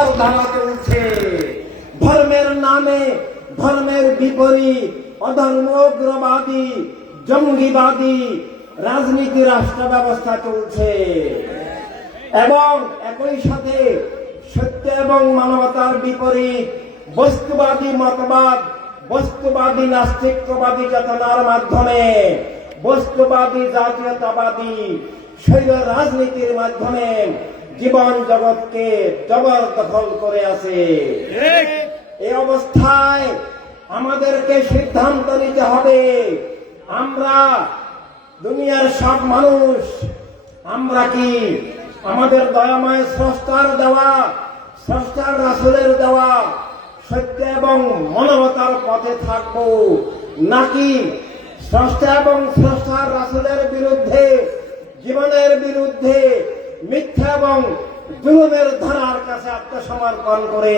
মিথ্যার ধারা ধর্মের নামে, ধর্মের বিপরীত অধর্ম উগ্রবাদী জঙ্গিবাদী রাজনীতি রাষ্ট্র ব্যবস্থা চলছে। এবং একই সাথে সত্য এবং মানবতার বিপরীত, বস্তুবাদী মতবাদ, বস্তুবাদী নাস্তিকবাদী চেতনার মাধ্যমে, বস্তুবাদী জাতীয়তাবাদী শৈল রাজনীতির মাধ্যমে জীবন জগৎকে জবরদখল করে আছে। এই অবস্থায় আমাদেরকে সিদ্ধান্ত নিতে হবে। আমরা দুনিয়ার সব মানুষ আমরা কি আমাদের দয়াময় স্রষ্টার দেওয়া স্রষ্টার রাসুলের দেওয়া সত্য এবং মানবতার পথে থাকব নাকি স্রষ্টা এবং স্রষ্টার রাসুলের বিরুদ্ধে জীবনের বিরুদ্ধে এবং জুলুমের ধারার কাছে আত্মসমর্পণ করে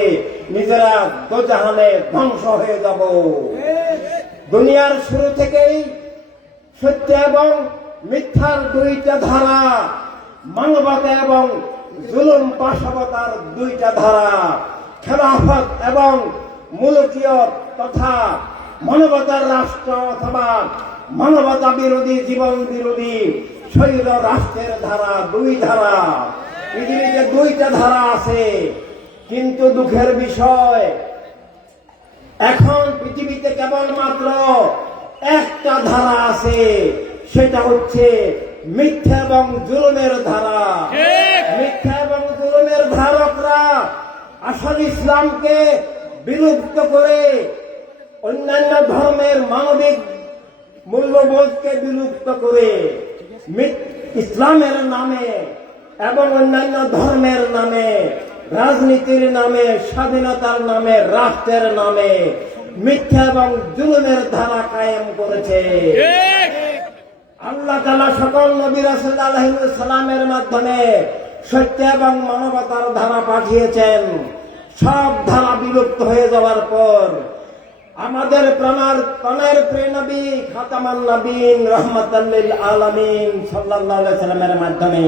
নিজেরা দোজাহানে ধ্বংস হয়ে যাব। দুনিয়ার শুরু থেকেই সত্য এবং মিথ্যার দুইটা ধারা, মানবতা এবং জুলুম পাশবতার দুইটা ধারা, খেলাফত এবং মুলকীয়ত তথা মানবতার রাষ্ট্র অথবা মানবতা বিরোধী, জীবন বিরোধী, শৈল রাষ্ট্রের ধারা দুই ধারা। পৃথিবীতে দুইটা ধারা আছে কিন্তু দুঃখের বিষয় এখন পৃথিবীতে কেবলমাত্র একটা ধারা আছে সেটা হচ্ছে মিথ্যা এবং জুলুমের ধারা। মিথ্যা এবং জুলুমের ধারকরা আসল ইসলামকে বিলুপ্ত করে অন্যান্য ধর্মের মানবিক মূল্যবোধকে বিলুপ্ত করে ইসলামের নামে এবং অন্যান্য ধর্মের নামে, রাজনীতির নামে, স্বাধীনতার নামে, রাষ্ট্রের নামে মিথ্যা এবং জুলুমের ধারা কায়েম করেছে। আল্লাহ তালা সকল নবী সালামের মাধ্যমে সত্য এবং মানবতার ধারা পাঠিয়েছেন। সব ধারা বিলুপ্ত হয়ে যাওয়ার পর আমাদের প্রাণার প্রাণের প্রিয় নবী খাতামান নবীন রহমতাল্লিল আলমিন সাল্লাহ সাল্লামের মাধ্যমে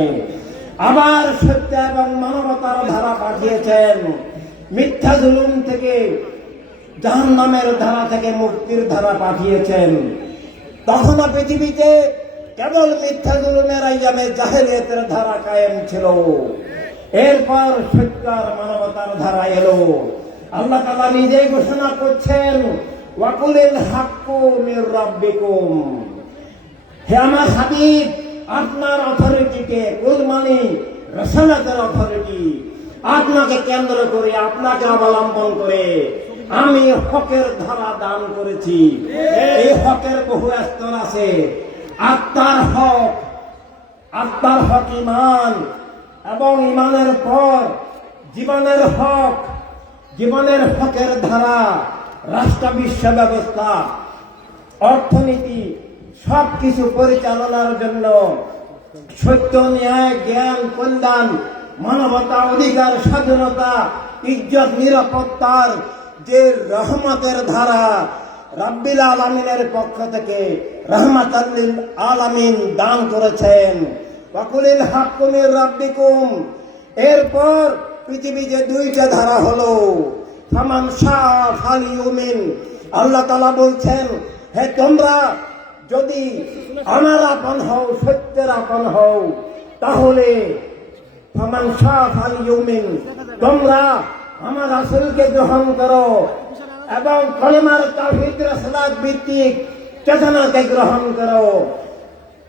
আবার সত্য এবং মানবতার ধারা পাঠিয়েছেন। মিথ্যা জুলুম থেকে, জাহান্নামের ধারা থেকে মুক্তির ধারা পাঠিয়েছেন। তখনও পৃথিবীতে কেবল মিথ্যা জুলুমের আইজামে জাহেলিয়তের ধারা কায়েম ছিল। এরপর সত্যার মানবতার ধারা এলো। আল্লাহ তালা নিজেই ঘোষণা করছেন, ওয়াকুলিল হাক্কু মির রাব্বিকুম। হে আমার হাবিব আপনার অথরিটিকে কুল মানে রসালাতের অথরিটি আপনাকে কেন্দ্র করে আপনাকে অবলম্বন করে আমি হকের ধারা দান করেছি। এই হকের বহু স্তর আছে। আত্মার হক আত্মার হক ইমান এবং ইমানের পর জীবনের হক, জীবনের হকের ধারা রাষ্ট্র বিশ্ব ব্যবস্থা, অর্থনীতি সবকিছু পরিচালনার জন্য সত্য ন্যায়, জ্ঞান, কল্যাণ, মানবতা, অধিকার, স্বাধীনতা, ইজ্জত, নিরাপত্তার যে রহমতের ধারা রাব্বিল আলমিনের পক্ষ থেকে রহমাতাল্লিল আলামিন দান করেছেন। ওয়াকুলিল হাক্কুমির রাব্বিকুম। এরপর পৃথিবীতে দুইটা ধারা হলো, ফামান শাহ ফালিউমিন। আল্লাহ তালা বলছেন, হে তোমরা যদি আমার আপন হও সত্যের আপন হও তাহলে ফামান শাহ ফালিউমিন তোমরা আমার আসলকে গ্রহণ করো এবং কলমার তাহিদ রাসলাত ভিত্তিক চেতনাকে গ্রহণ করো।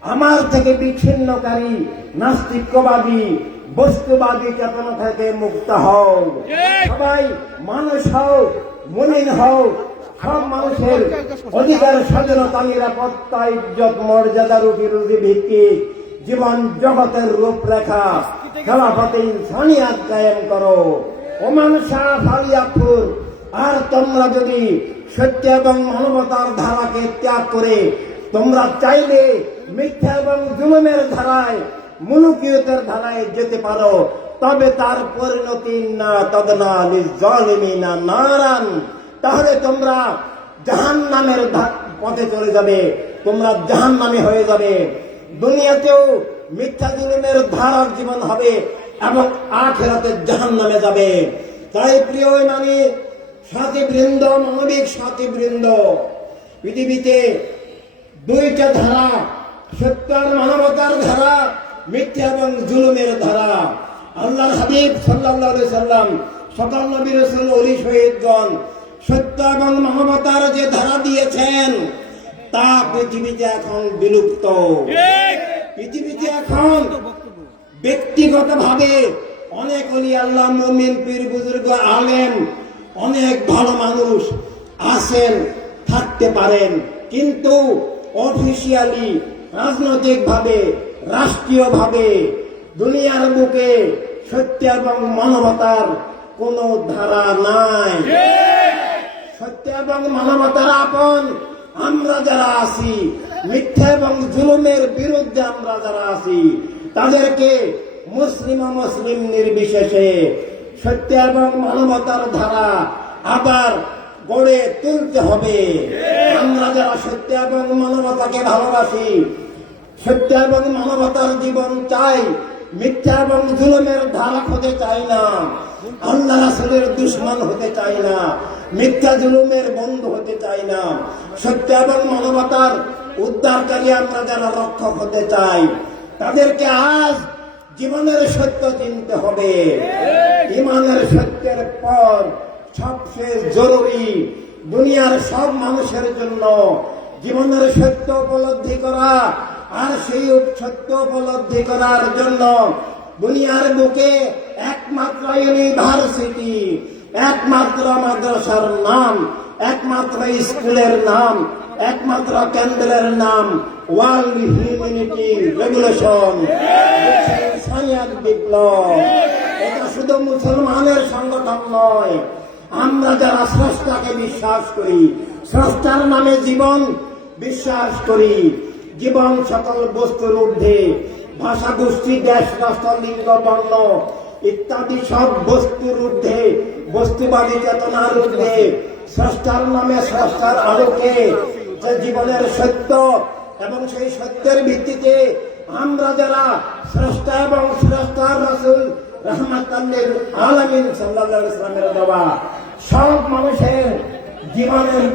আমার থেকে বিচ্ছিন্নকারী নাস্তিক্যবাদী বস্তুবাদী চেতনা থেকে মুক্ত হও। সবাই মানুষ হও মনিন হও সব মানুষের অধিকার, স্বাধীনতা, নিরাপত্তা, ইজ্জত, মর্যাদা, রুটি রুটি ভিত্তিক জীবন জগতের রূপরেখা, খেলাফতে ইনসানিয়াত কায়েম করো। ওমান শাহ ফালিয়াপুর আর তোমরা যদি সত্য এবং মানবতার ধারাকে ত্যাগ করে তোমরা চাইলে মিথ্যা এবং জুলুমের ধারায়, মুলুকিয়তের ধারায় যেতে পারো, তবে তার পরিণতি না, তদনা না নারান। তাহলে তোমরা জাহান নামের পথে চলে যাবে। তোমরা জাহান নামে হয়ে যাবে। দুনিয়াতেও মিথ্যা জুলুমের ধারার জীবন হবে এবং আখেরাতে জাহান নামে যাবে। তাই প্রিয় মানে সাথী বৃন্দ মানবিক সাথী বৃন্দ পৃথিবীতে দুইটা ধারা সত্যার মানবতার ধারা, মিথ্যা এবং জুলুমের ধারা। আল্লাহ হাবিব আলাইহি সাল্লাম সকল নবী রাসূল ওলি শহীদগণ সত্য এবং মানবতার যে ধারা দিয়েছেন তা পৃথিবীতে এখন বিলুপ্ত। পৃথিবীতে এখন ব্যক্তিগতভাবে অনেক অলি আল্লাহ মুমিন পীর বুজুর্গ আলেম অনেক ভালো মানুষ আছেন থাকতে পারেন। কিন্তু অফিসিয়ালি রাজনৈতিকভাবে রাষ্ট্রীয়ভাবে দুনিয়ার বুকে সত্য এবং মানবতার কোন ধারা নাই। সত্য এবং মানবতার আপন, আমরা যারা আছি, মিথ্যা এবং জুলুমের বিরুদ্ধে আমরা যারা আছি, তাদেরকে মুসলিম মুসলিম নির্বিশেষে সত্য এবং মানবতার ধারা আবার গড়ে তুলতে হবে। আমরা যারা সত্য এবং মানবতাকে ভালোবাসি, সত্য এবং মানবতার জীবন চাই, মিথ্যা এবং জুলুমের ধারা হতে চাই না, আল্লাহ রাসুলের দুশ্মন হতে চাই না। মিথ্যা জুলুমের বন্ধ হতে চাই না। সত্য এবং মানবতার উদ্ধারকারী আমরা যারা রক্ষক হতে চাই, তাদেরকে আজ জীবনের সত্য চিনতে হবে। ইমানের সত্যের পর সবচেয়ে জরুরি। দুনিয়ার সব মানুষের জন্য জীবনের সত্য উপলব্ধি করা আর সেই সত্য উপলব্ধি করার জন্য দুনিয়ার বুকে একমাত্র ইউনিভার্সিটি একমাত্র মাদ্রাসার নাম, একমাত্র স্কুলের নাম, একমাত্র কেন্দ্রের নাম, ওয়ার্ল্ড হিউম্যানিটি রেগুলেশন বিপ্লব। এটা শুধু মুসলমানের সংগঠন নয়, আমরা যারা স্রষ্টাকে বিশ্বাস করি, স্রষ্টার নামে জীবন বিশ্বাস করি, জীবন সকল বস্তুর ঊর্ধ্বে ভাষা গোষ্ঠী দেশ, রাষ্ট্র, লিঙ্গ, বর্ণ ইত্যাদি সব বস্তুর ঊর্ধ্বে বস্তুবাদী চেতনার ঊর্ধ্বে স্রষ্টার নামে স্রষ্টার আলোকে যে জীবনের সত্য এবং সেই সত্যের ভিত্তিতে আমরা যারা স্রষ্টা এবং স্রষ্টার রসুল রহমত আলমিন সাল্লাহ ইসলামের দেওয়া সব মানুষের জীবনের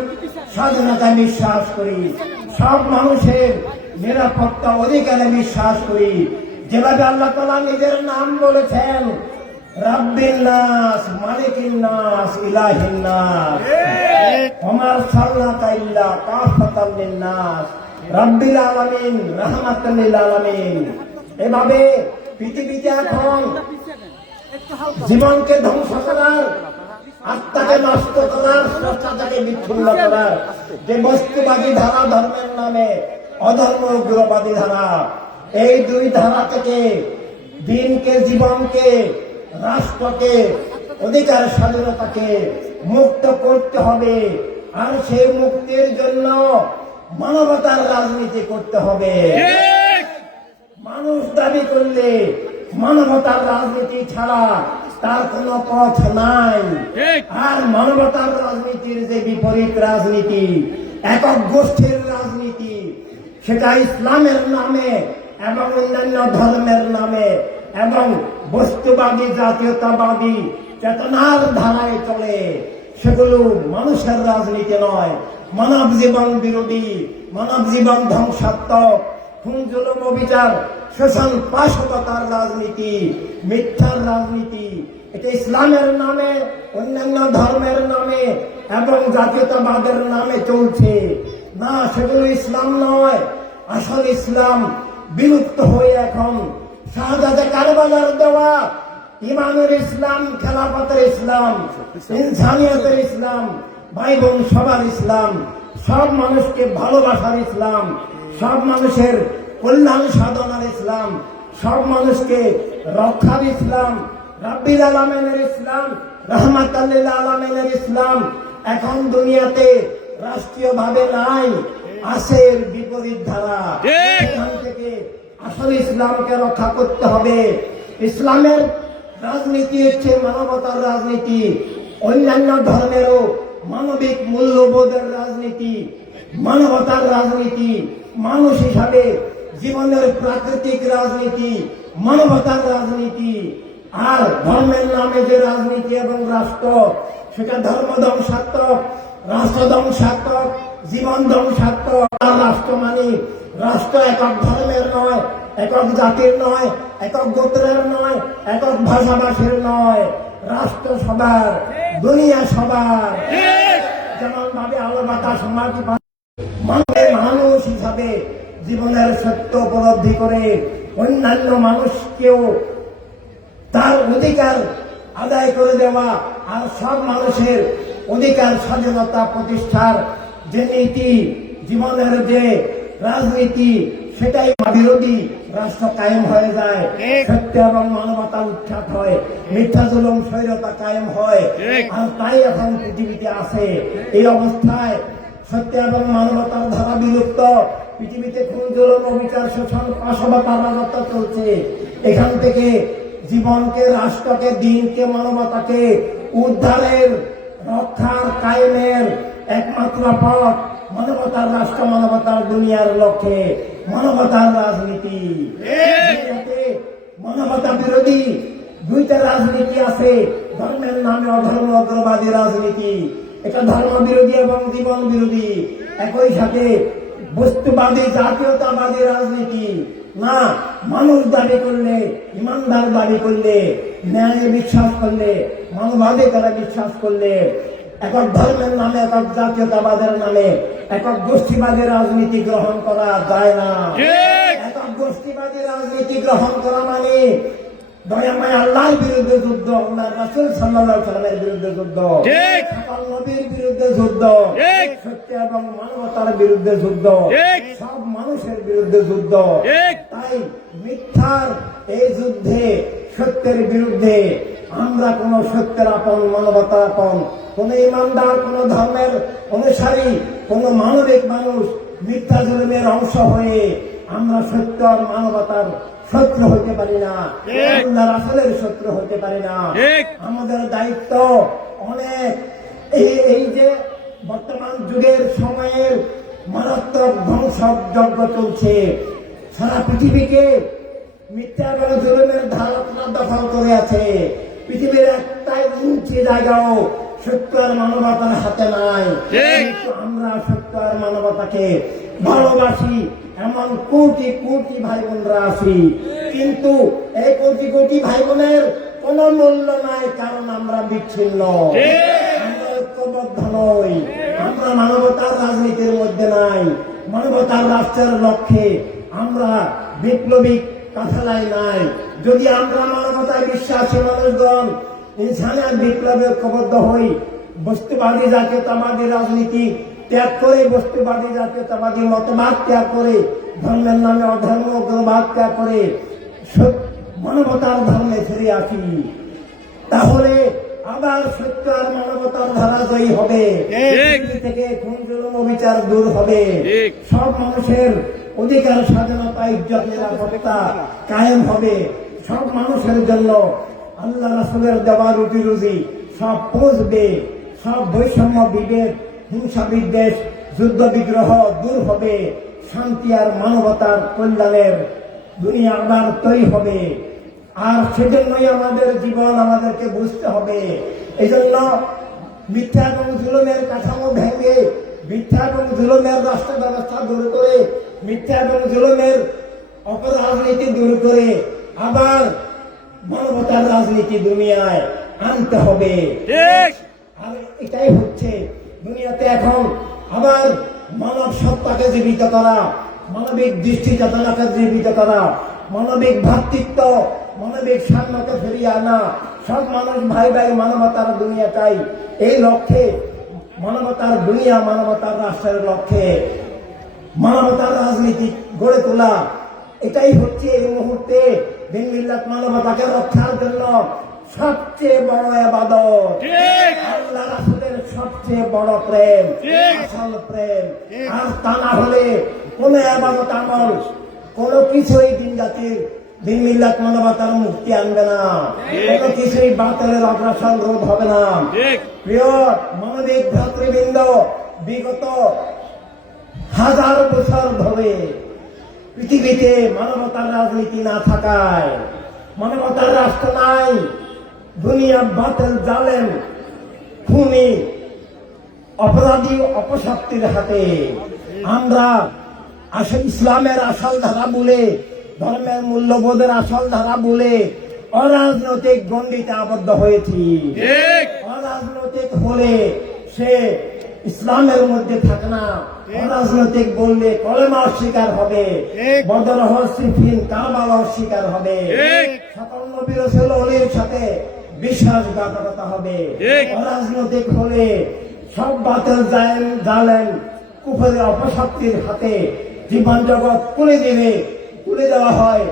স্বাধীনতায় বিশ্বাস করি, সব মানুষের নিরাপত্তা অধিকারে বিশ্বাস করি। যেভাবে আল্লাহ তালা নিজের নাম বলেছেন রাব্বিন নাস মালিকিন নাস ইলাহিন নাস। আমার সাল্লাতা ইল্লা কাফাতাল লিন্নাস রাব্বিল আলামিন রাহমাতাল লিল আলামিন। এভাবে পৃথিবীতে এখন জীবনকে ধ্বংস করার আত্মাকে নষ্ট করার স্রষ্টাকে বিচ্ছিন্ন করার যে বস্তুবাদী ধারা ধর্মের নামে অধর্ম উগ্রবাদী ধারা এই দুই ধারা থেকে দিনকে জীবনকে রাষ্ট্রকে অধিকার স্বাধীনতাকে মুক্ত করতে হবে। আর সেই মুক্তির জন্য মানবতার রাজনীতি করতে হবে। মানুষ দাবি করলে মানবতার রাজনীতি ছাড়া তার কোনো পথ নাই। আর মানবতার রাজনীতির যে বিপরীত রাজনীতি একক গোষ্ঠীর রাজনীতি সেটা ইসলামের নামে এবং অন্যান্য ধর্মের নামে এবং বস্তুবাদী, জাতীয়তাবাদী, চেতনার ধারায় চলে। সেগুলো মানুষের রাজনীতি নয়। মানব জীবন বিরোধী, মানব জীবন ধ্বংসাত্মক খুন জুলুম অবিচার, শোষণ, পাশবতার রাজনীতি, মিথ্যার রাজনীতি। এটা ইসলামের নামে, অন্যান্য ধর্মের নামে এবং জাতীয়তাবাদের নামে চলছে। না, সেগুলো ইসলাম নয়। আসল ইসলাম বিলুপ্ত হয়ে এখন শাহজাদা কারবালার দেওয়া ইমানের ইসলাম খেলাফতের ইসলাম ইনসানিয়তের ইসলাম ভাই বোন সবার ইসলাম সব মানুষকে ভালোবাসার ইসলাম সব মানুষের কল্যাণ সাধনার ইসলাম সব মানুষকে রক্ষার ইসলাম রাব্বিল আলমেনের ইসলাম রহমাত আলমেনের ইসলাম। এখন দুনিয়াতে রাষ্ট্রীয় ভাবে নাই আছে এর বিপরীত ধারা। এখান থেকে আসল ইসলামকে রক্ষা করতে হবে। ইসলামের রাজনীতি হচ্ছে মানবতার রাজনীতি। অন্যান্য ধর্মেরও মানবিক মূল্যবোধের রাজনীতি, মানবতার রাজনীতি, মানুষ হিসাবে জীবনের প্রাকৃতিক রাজনীতি, মানবতার রাজনীতি। আর ধর্মের নামে যে রাজনীতি এবং রাষ্ট্র, সেটা ধর্ম ধ্বংসাত্মক, রাষ্ট্র ধ্বংসাত্মক, জীবন ধ্বংসাত্মক। আর রাষ্ট্র মানে রাষ্ট্র একক ধর্মের নয়, একক জাতির নয়, একক গোত্রের নয়, একক ভাষাভাষীর নয়। রাষ্ট্র সবার, দুনিয়া সবার। যেমন ভাবে আলো, বাতাস মানুষ হিসাবে জীবনের সত্য উপলব্ধি করে অন্যান্য মানুষকেও তার অধিকার আদায় করে দেওয়া আর সব মানুষের অধিকার স্বাধীনতা প্রতিষ্ঠার যে নীতি, জীবনের যে রাজনীতি সেটাই বিরোধী। রাষ্ট্র কায়েম হয়ে যায়। সত্য এবং মানবতা উৎখাত হয়। মিথ্যা জুলুম স্বৈরতা কায়েম হয়। আর তাই এখন পৃথিবীতে আছে। এই অবস্থায় সত্য এবং মানবতার ধারা বিলুপ্ত। পৃথিবীতে খুন জুলুম অবিচার শোষণ পাশবতার রাজত্ব চলছে। এখান থেকে জীবনকে রাষ্ট্রকে দিনকে মানবতাকে উদ্ধারের রক্ষার কায়েমের একমাত্র পথ মানবতার রাষ্ট্র মানবতার দুনিয়ার লক্ষ্যে মানবতার রাজনীতি। মানবতা বিরোধী দুইটা রাজনীতি আছে ধর্মের নামে অধর্ম অগ্রবাদী রাজনীতি। এটা ধর্ম বিরোধী এবং জীবন বিরোধী। একই সাথে বস্তুবাদী জাতীয়তাবাদী রাজনীতি। না মানুষ দাবি করলে ইমানদার দাবি করলে ন্যায় বিশ্বাস করলে মানবাধিকারে বিশ্বাস করলে একক ধর্মের নামে একক জাতীয়তাবাদের নামে একক গোষ্ঠীবাদী রাজনীতি গ্রহণ করা যায় না। একক গোষ্ঠীবাদী রাজনীতি গ্রহণ করা মানে দয়াময় আল্লাহর বিরুদ্ধে যুদ্ধ আল্লাহ রাসুল সাল্লাহ বিরুদ্ধে যুদ্ধ সকল নবীর বিরুদ্ধে যুদ্ধ সত্য এবং মানবতার বিরুদ্ধে যুদ্ধ সব মানুষের বিরুদ্ধে যুদ্ধ। তাই মিথ্যার এই যুদ্ধে সত্যের বিরুদ্ধে আমরা কোন সত্যের আপন মানবতার আপন কোন ইমানদার কোন ধর্মের অনুসারী কোন মানবিক মানুষ মিথ্যা জুলুমের অংশ হয়ে আমরা সত্য মানবতার শত্রু হতে পারি না। আল্লাহ শত্রু হতে পারি না। আমাদের দায়িত্ব অনেক। এই এই যে বর্তমান যুগের সময়ের মারাত্মক ধ্বংস যজ্ঞ চলছে। সারা পৃথিবীকে মিথ্যা জুলুমের ধারণা দখল করে আছে। পৃথিবীর একটা ইঞ্চি জায়গাও সত্যার মানবতার হাতে নাই। আমরা সত্যার মানবতাকে ভালোবাসি। এমন কোটি কোটি ভাই বোনরা আছি। কিন্তু এই কোটি কোটি ভাই বোনের কোন মূল্য নাই কারণ আমরা বিচ্ছিন্ন। আমরা ঐক্যবদ্ধ নই। আমরা মানবতার রাজনীতির মধ্যে নাই। মানবতার রাষ্ট্রের লক্ষ্যে আমরা বিপ্লবিক কাঠালাই নাই। যদি আমরা মানবতায় বিশ্বাসী মানুষগণ ইনসানের বিপ্লবে ঐক্যবদ্ধ হই বস্তুবাদী জাতীয়তাবাদী রাজনীতি ত্যাগ করে বস্তুবাদী জাতীয়তাবাদী মতবাদ ত্যাগ করে ধর্মের নামে অধর্ম অগ্রবাদ ত্যাগ করে মানবতার ধর্মে ফিরে আসি। তাহলে আবার সত্য আর মানবতার ধারা জয়ী হবে থেকে খুন জুলুম অবিচার দূর হবে? সব মানুষের অধিকার স্বাধীনতা ইজ্জত নিরাপত্তা কায়েম হবে সব মানুষের জন্য। আল্লাহ রাসুলের দেওয়া রুটি রুজি সব পৌঁছবে সব বৈষম্য বিভেদ, হিংসা বিদ্বেষ, যুদ্ধ বিগ্রহ দূর হবে, শান্তি আর মানবতার কল্যাণের দুনিয়া আবার তৈরি হবে। আর সেজন্যই আমাদের জীবন আমাদেরকে বুঝতে হবে। এই জন্য মিথ্যা এবং জুলুমের কাঠামো ভেঙে, মিথ্যা এবং জুলুমের রাষ্ট্র ব্যবস্থা দূর করে মিথ্যা এবং জুলুমের অপরাজনীতি দূর করে আবার মানবতার রাজনীতি দুনিয়ায় আনতে হবে। আর এটাই হচ্ছে দুনিয়াতে এখন আবার মানব সত্তাকে জীবিত করা মানবিক দৃষ্টি চেতনাকে জীবিত করা মানবিক ভ্রাতৃত্ব মানবিক সাম্যকে ফিরিয়ে আনা সব মানুষ ভাই ভাই মানবতার দুনিয়া চাই এই লক্ষ্যে মানবতার দুনিয়া মানবতার রাষ্ট্রের লক্ষ্যে। মানবতার রাজনীতি গড়ে তোলা। এটাই হচ্ছে এই মুহূর্তে দিন মানবতাকে রক্ষার জন্য সবচেয়ে বড় আবাদত। আল্লাহ রাসুলের সবচেয়ে বড় প্রেম আসল প্রেম। আর তা না হলে কোন আবাদত আমল কোন কিছুই দিন জাতির দিন মিল্লাত মানবতার মুক্তি আনবে না। কোন কিছুই বাতিলের অগ্রসর রোধ হবে না। প্রিয় মানবিক ভ্রাতৃবৃন্দ বিগত হাজার বছর ধরে পৃথিবীতে মানবতার রাজনীতি না থাকায় মানবতার রাষ্ট্র নাই দুনিয়া বাতিল জালেম খুনি অপরাধী অপশক্তির হাতে। আমরা ইসলামের আসল ধারা বলে ধর্মের মূল্যবোধের আসল ধারা বলে অরাজনৈতিক গণ্ডিতে আবদ্ধ হয়েছি। অরাজনৈতিক হলে সে ইসলামের মধ্যে থাকে না। অরাজনৈতিক বললে কলেমা অস্বীকার হবে। ঠিক। বদরহ কারবাল অস্বীকার হবে। সকল নবী রসুল অলির সাথে বিশ্বাসঘাতকতা হবে। ঠিক। অরাজনৈতিক হলে সব বাতিল জালেম কুফরের অপশক্তির হাতে জীবন জগৎ খুলে দিলে খুলে দেওয়া হয়।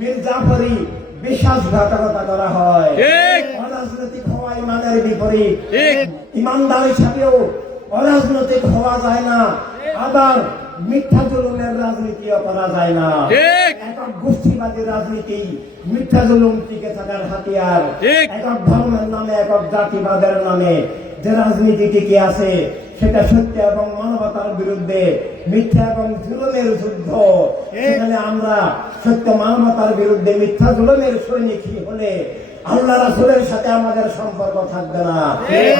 মির্জাফরি বিশ্বাসঘাতকতা করা হয়। অরাজনৈতিক হওয়া ইমানের বিপরীত। ঠিক। ইমানদার হিসাবেও অরাজনৈতিক হওয়া যায় না। আবার মিথ্যা জুলুমের রাজনীতিও করা যায় না। একক গোষ্ঠীবাদী রাজনীতি মিথ্যা জুলুম টিকে থাকার হাতিয়ার। একক ধর্মের নামে একক জাতিবাদের নামে যে রাজনীতি টিকে আছে সেটা সত্য এবং মানবতার বিরুদ্ধে মিথ্যা এবং জুলুমের যুদ্ধ। সেখানে আমরা সত্য মানবতার বিরুদ্ধে মিথ্যা জুলুমের সৈনিক হলে আল্লাহ রাসুলের সাথে আমাদের সম্পর্ক থাকবে না।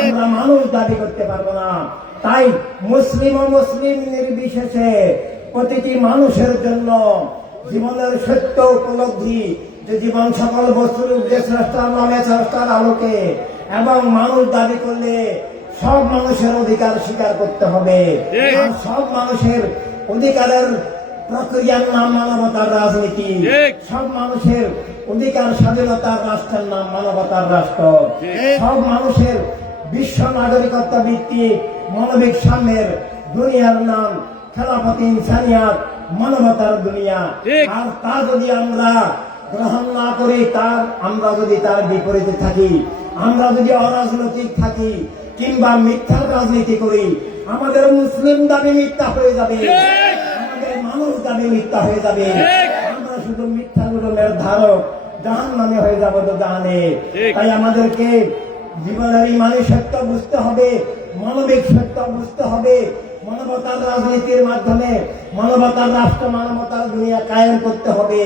আমরা মানুষ দাবি করতে পারব না। তাই মুসলিম ও মুসলিম নির্বিশেষে প্রতিটি মানুষের জন্য জীবনের সত্য উপলব্ধি যে জীবন সকল বস্তুর উদ্দেশ্য স্রষ্টার নামে স্রষ্টার আলোকে এবং মানুষ দাবি করলে সব মানুষের অধিকার স্বীকার করতে হবে। সব মানুষের অধিকারের প্রক্রিয়ার নাম মানবতার রাজনীতি। সব মানুষের অধিকার স্বাধীনতার রাষ্ট্রের নাম মানবতার রাষ্ট্র। সব মানুষের বিশ্ব নাগরিকত্ব ভিত্তিক মানবিক সাম্যের দুনিয়ার নাম খেলাপতি ইনসানিয়াত মানবতার দুনিয়া। আর তা যদি আমরা গ্রহণ না করি তার আমরা যদি তার বিপরীতে থাকি আমরা যদি অরাজনৈতিক থাকি কিংবা মিথ্যার রাজনীতি করি আমাদের মুসলিম দাবি মিথ্যা হয়ে যাবে। মানুষ দাবি মিথ্যা হয়ে যাবে। আমরা শুধু ধারক জাহান নামে হয়ে যাব তো জাহানে। তাই আমাদেরকে জীবনের ইমানি সত্য বুঝতে হবে মানবিক সত্য বুঝতে হবে। মানবতার রাজনীতির মাধ্যমে মানবতার রাষ্ট্র মানবতার দুনিয়া কায়েম করতে হবে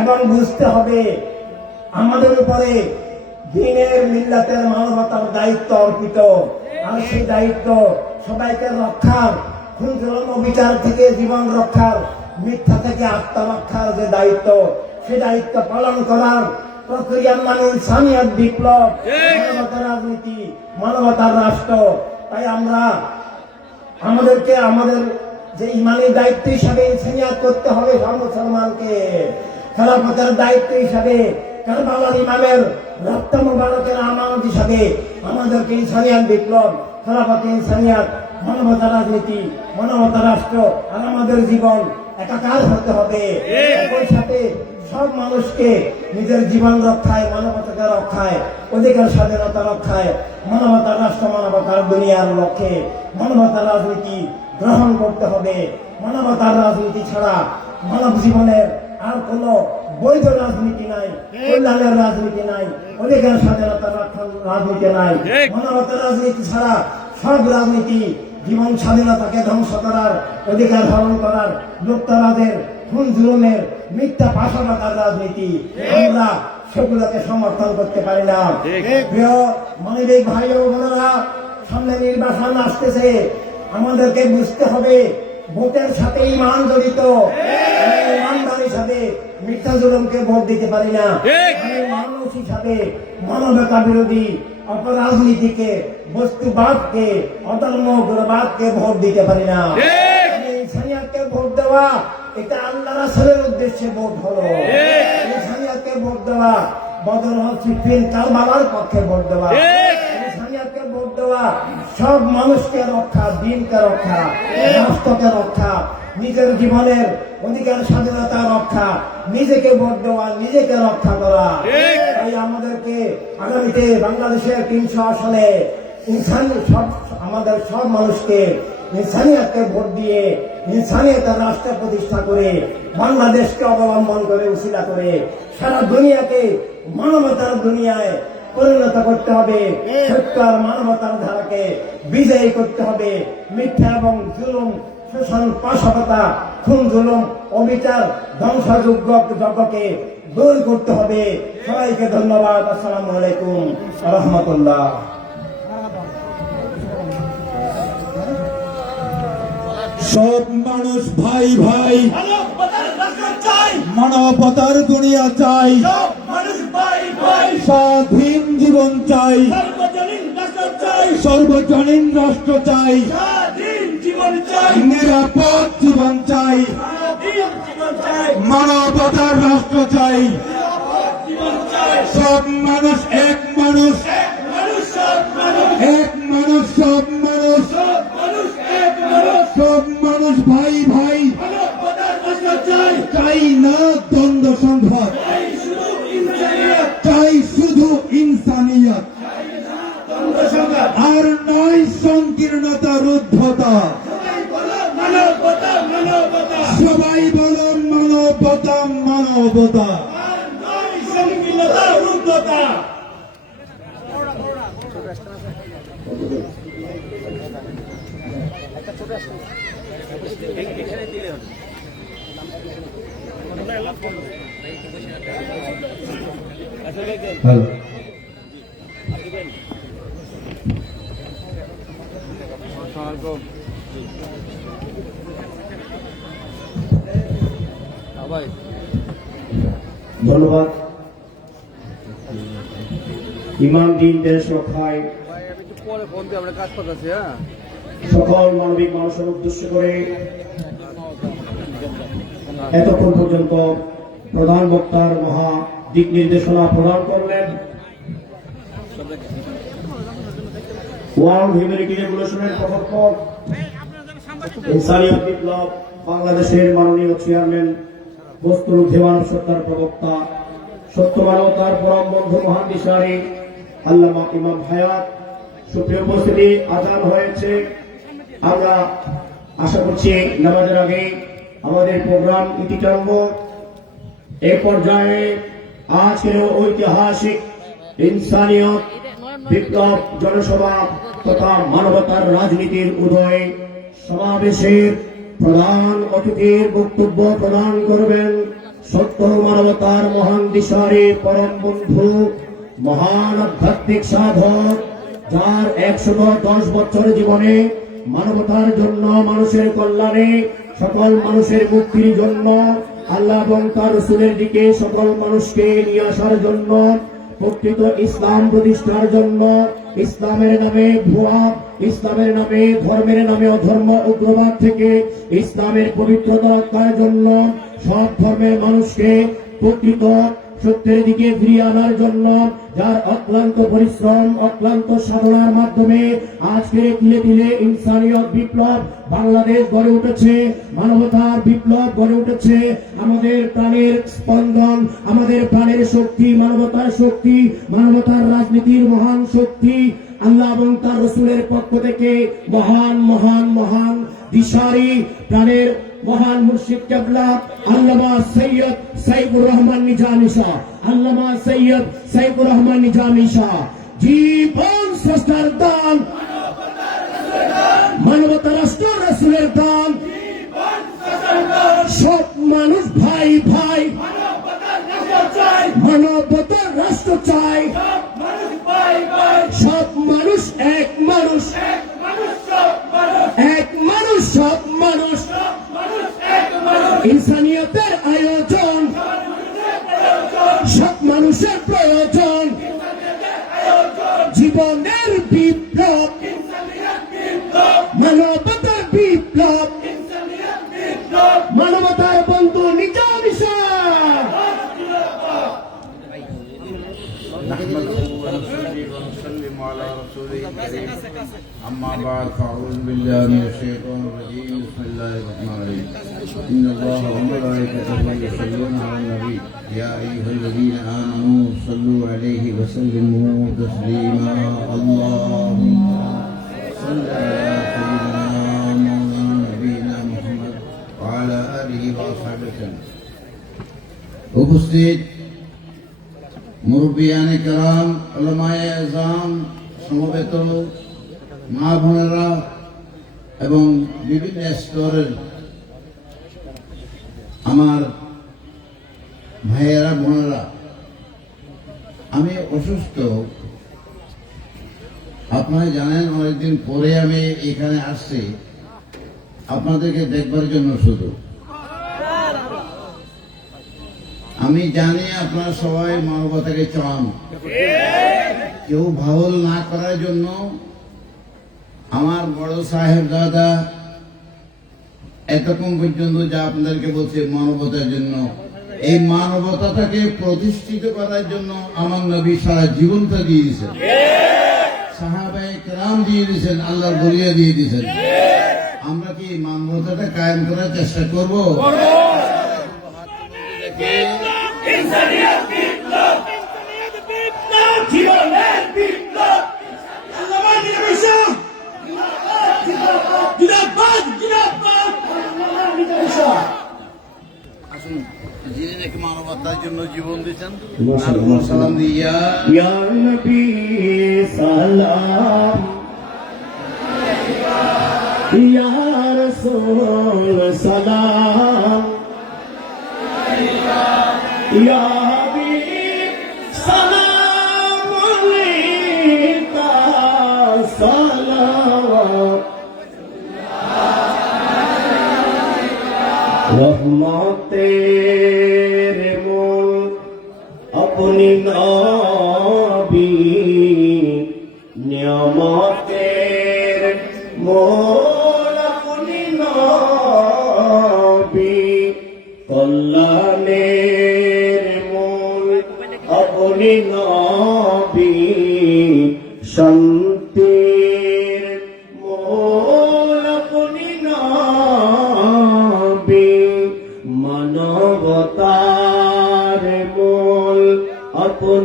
এবং বুঝতে হবে আমাদের উপরে দিনের মিল্লাতের মানবতার দায়িত্ব অর্পিত। আর সেই দায়িত্ব সবাইকে রক্ষার খুন জলম বিচার থেকে জীবন রক্ষার মিথ্যা থেকে আত্মরক্ষার যে দায়িত্ব সে দায়িত্ব পালন করার প্রক্রিয়ার নামে ইসলামিয়াত বিপ্লব। মানবতার রাজনীতি মানবতার রাষ্ট্র তাই আমরা আমাদেরকে আমাদের যে ইমানি দায়িত্ব হিসাবে ইনসানিয়াত করতে হবে মুসলমানকে খেলাফতের দায়িত্ব হিসাবে কারবালার ইমামের রক্ত মুবারকের আমানত হিসাবে আমাদেরকে ইনসানিয়াত বিপ্লব খেলাফত ইনসানিয়াত মানবতা রাজনীতি মানবতা রাষ্ট্র আর আমাদের জীবন একাকার হতে হবে। একই সাথে সব মানুষকে নিজের জীবন রক্ষায় মানবতাকে রক্ষায় অধিকার স্বাধীনতা রক্ষায় মানবতার রাষ্ট্র মানবতার দুনিয়ার লক্ষ্যে মানবতার রাজনীতি গ্রহণ করতে হবে। মানবতার রাজনীতি ছাড়া মানব জীবনের আর কোন বৈধ রাজনীতি নাই কল্যাণের রাজনীতি নাই অধিকার স্বাধীনতা রাজনীতি নাই। মানবতার রাজনীতি ছাড়া সব রাজনীতি জীবন স্বাধীনতাকে ধ্বংস করার অধিকার হরণ করার লুপ্তরাজের খুন জুলুমের মিথ্যা পাশাপাতার রাজনীতি আমরা সেগুলোকে সমর্থন করতে পারি না। প্রিয় মানবিক ভাই ও বোনেরা সামনে নির্বাচন আসতেছে। আমাদেরকে বুঝতে হবে ভোটের সাথে ইমান জড়িত। ইমানদার হিসাবে মিথ্যা জুলুমকে ভোট দিতে পারি না। মানুষ হিসাবে মানবতা বিরোধী অপরাজনীতিকে বস্তুবাদকে অধর্মবাদকে ভোট দিতে পারি না। ইনসানিয়াতকে ভোট দেওয়া এটা আল্লাহ রাসূলের উদ্দেশ্যে ভোট হলো ঠিক। ইনসানিয়াতকে ভোট দেওয়া বদর সিফিন কারবালার পক্ষে ভোট দেওয়া ঠিক। ইনসানিয়াতকে ভোট দেওয়া সব মানুষকে রক্ষা দিনকে রক্ষা রাষ্ট্রকে রক্ষা নিজের জীবনের অধিকার স্বাধীনতা রক্ষা নিজেকে ভোট দেওয়া নিজেকে রক্ষা করা। তাই আমাদেরকে আগামীতে বাংলাদেশের তিনশো আসনে ইনসান সব আমাদের সব মানুষকে ইনসানিয়াতকে ভোট দিয়ে ইনসানিয়তের রাষ্ট্র প্রতিষ্ঠা করে বাংলাদেশকে অবলম্বন করে উশিলা করে সারা দুনিয়াকে মানবতার দুনিয়ায় পরিণত করতে হবে। সত্য আর মানবতার ধারাকে বিজয়ী করতে হবে। মিথ্যা এবং জুলুম শোষণ পাশাপাতা খুন জুলুম অবিচার ধ্বংসযোগ্য যজ্ঞকে দূর করতে হবে। সবাইকে ধন্যবাদ। আসসালামু আলাইকুম। রহমতুল্লাহ। সব মানুষ ভাই ভাই মানবতার দুনিয়া চাই। স্বাধীন জীবন চাই। সর্বজনীন রাষ্ট্র চাই। নিরাপদ জীবন চাই। মানবতার রাষ্ট্র চাই। সব মানুষ এক মানুষ। এক মানুষ, সব মানুষ। সব মানুষ ভাই ভাই। চাই না দ্বন্দ্ব সংঘাত। চাই শুধু ইনসানিয়ত মানবতা হ্যালো। ধন্যবাদ। ইমাম দিন দেশ রক্ষায় সকল মানবিক মানুষের উদ্দেশ্য করে এতক্ষণ পর্যন্ত প্রধান বক্তার মহা দিক নির্দেশনা প্রদান করলেন। ওয়ার্ল্ড হিউম্যানিটি রেগুলেশনের প্রবর্তক ইনসানিয়ত বিপ্লব, বাংলাদেশের মাননীয় চেয়ারম্যান বস্তুর দেওয়ান সত্তার প্রবক্তা সত্য মানবতার পরম বন্ধু মহান দিশারি আল্লামা ইমাম হায়াত, সুপ্রিয় উপস্থিতি, আজান হয়েছে। আমরা আশা করছি নামাজের আগে আমাদের প্রোগ্রাম ইতি টানব এ পর্যায়ে আজকের ঐতিহাসিক, ইনসানিয়ত, বিপ্লব জনসভা তথা মানবতার রাজনীতির উদয় সমাবেশের প্রধান অতিথির বক্তব্য প্রদান করবেন সত্য মানবতার মহান দিশারে পরম বন্ধু, মহান আধ্যাত্মিক সাধক, যার একশো দশ বছর জীবনে মানবতার জন্য, মানুষের কল্যাণে সকল মানুষের মুক্তির জন্য, আল্লাহ এবং তার রসুলের দিকে সকল মানুষকে নিয়ে আসার জন্য, প্রকৃত ইসলাম প্রতিষ্ঠার জন্য, ইসলামের নামে ভুয়া ইসলামের নামে, ধর্মের নামে অধর্ম উগ্রবাদ থেকে ইসলামের পবিত্রতা রক্ষার জন্য সব ধর্মের মানুষকে প্রকৃত সত্যের দিকে ফিরিয়ে আনার জন্য যার অক্লান্ত পরিশ্রম, অক্লান্ত সাধনার মাধ্যমে আজকের তিলে তিলে ইনসানিয়ত বিপ্লব বাংলাদেশ গড়ে উঠেছে, মানবতার বিপ্লব গড়ে উঠেছে। আমাদের প্রাণের স্পন্দন, আমাদের প্রাণের শক্তি, মানবতার শক্তি, মানবতার রাজনীতির মহান শক্তি আল্লাহ এবং তার রসুলের পক্ষ থেকে মহান মহান মহান দিশারি প্রাণের মহান মুর্শিদ কেবলা, আল্লামা সৈয়দ সাইফুর রহমান নিজামী শাহ, আল্লামা সৈয়দ সাইফুর রহমান নিজামী শাহ। জীবন স্রষ্টার দান, মানবতা রাষ্ট্র রসুলের দান, সব মানুষ ভাই ভাই, মানবতার রাষ্ট্র চাই সব মানুষ এক মানুষ। এক মানুষ, সব মানুষ। ইনসানিয়তের আয়োজন। সব মানুষের প্রয়োজন। জীবনের বিপ্লব أما بعد فأعوذ بالله من الشيطان الرجيم بسم الله الرحمن الرحيم إن الله وملائكته يصلون على النبي يا أيها الذين آمنوا صلوا عليه وسلموا تسليما اللهم صل على سيدنا مولانا نبينا محمد وعلى آله وأصحابه وسلم উপস্থিত মুরব্বিয়ানে কারাম ওলামায়ে আজম সমবেত মা বোনেরা এবং বিভিন্ন স্তরের আমার ভাইয়েরা, বোনেরা, আমি অসুস্থ। আপনারা জানেন অনেকদিন পরে আমি এখানে আসছি। আপনাদেরকে দেখবার জন্য শুধু। আমি জানি আপনারা সবাই মানবতাকে চান। কেউ ভাওল না করার জন্য আমার বড় সাহেব দাদা, এতক্ষণ পর্যন্ত যা আপনাদেরকে বলছে মানবতার জন্য, এই মানবতাটাকে প্রতিষ্ঠিত করার জন্য আমার নবী সারা জীবনটা দিয়ে দিয়েছেন সাহাবাই কেরাম দিয়ে দিয়েছেন, আল্লাহর বলিয়া দিয়ে দিয়েছেন। আমরা কি মানবতাটা কায়েম করার চেষ্টা করব? আসুন যিনি নাকি মানবতার জন্য জীবন দিয়েছেন সালাম দিয়া ইয়া নবী সালাম ইয়া রাসূল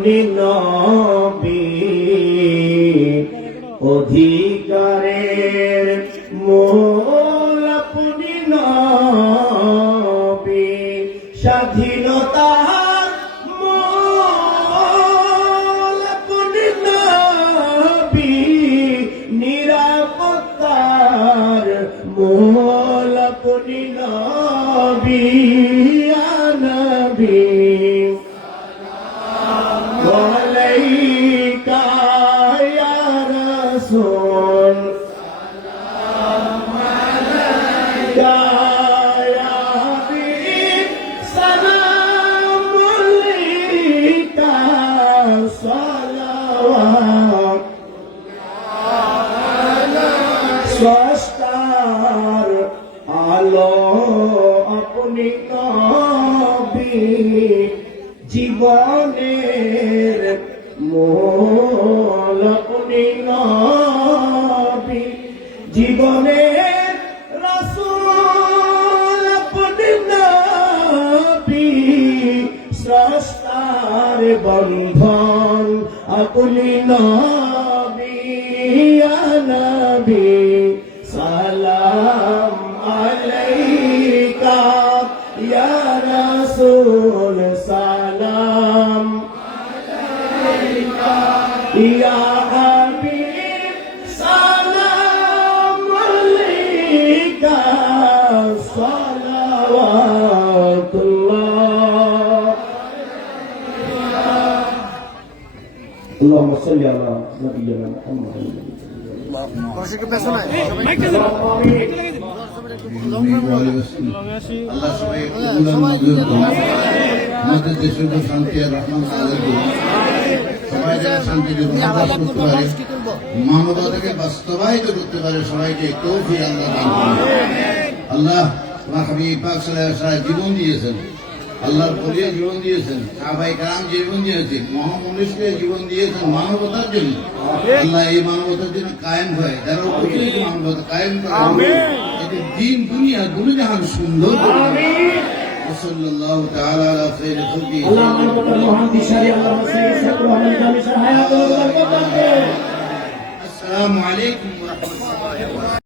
আপনি اللهم صل على نبينا محمد আল্লাহ সবাই কবুল মঞ্জুর করুন আমাদের দেশের উপর শান্তি আর রহমান নাযিল করুন সবাই যেন শান্তিতে বসবাস করতে পারে মানবতাকে বাস্তবায়িত করতে পারে সবাইকে তৌফিক আল্লাহ দান করুন আল্লাহ তোমার হাবিব পাক সাল্লাল্লাহু আলাইহি ওয়াসাল্লাম জীবন দিয়েছেন আল্লাহর পরিয়ে জীবন দিয়েছেন সাহাবাই কাম জীবন দিয়েছেন মহামনুষ্যকে জীবন দিয়েছেন মানবতার জন্য। আল্লাহ এই মানবতার জন্য কায়েম হয় যারা উপস্থিত মানবতা কায়েম করে দিন দুনিয়া দুনি জাহান সুন্দর সাল্লাল্লাহু তাআলা আলা খাইর খালকি। আল্লাহ মানবতার মহান দিশারি আল্লাহ সাইয়্যিদ সাকরু আহমদ আলী সাহেব আসসালামু আলাইকুম ওয়া রাহমাতুল্লাহি ওয়া বারাকাতুহু।